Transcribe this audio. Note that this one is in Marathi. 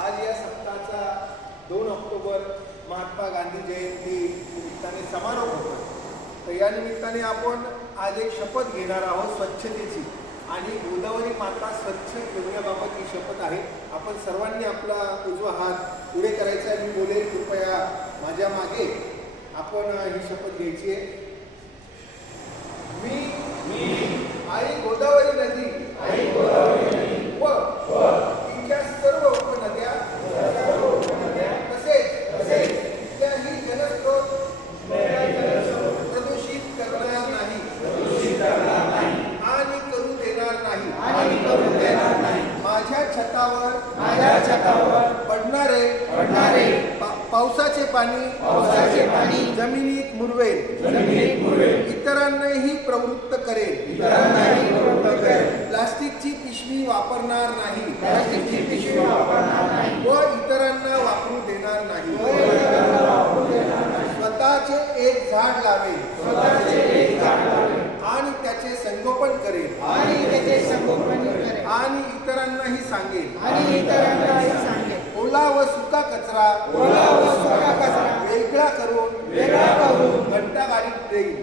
आज या सप्ताहाचा 2 ऑक्टोबर महात्मा गांधी जयंती निमित्ताने समारोप होतो. तर या निमित्ताने आपण आज एक शपथ घेणार आहोत स्वच्छतेची आणि गोदावरी माता स्वच्छ ठेवण्याबाबत ही शपथ आहे. आपण सर्वांनी आपला उजवा हात पुढे करायचा आहे. मी बोलेल, कृपया माझ्या मागे आपण ही शपथ घ्यायची आहे. मी आई गोदावरी नदी व तिच्या सर्व उपनद्या तसेच कुठल्याही जलस्रोत प्रदूषित करणार नाही आणि करू देणार नाही. माझ्या छतावर पडणारे पावसाचे पाणी जमिनीत मुरवेल. इतरांनाही प्रवृत्त करेल. प्लास्टिकची पिशवी वापरणार नाही व इतरांना वापरू देणार नाही. स्वतःचे एक झाड लावेल आणि त्याचे संगोपन करेल आणि इतरांनाही सांगेल. ओला व सुका कचरा वेगळा करून घंटागाडीत देईल.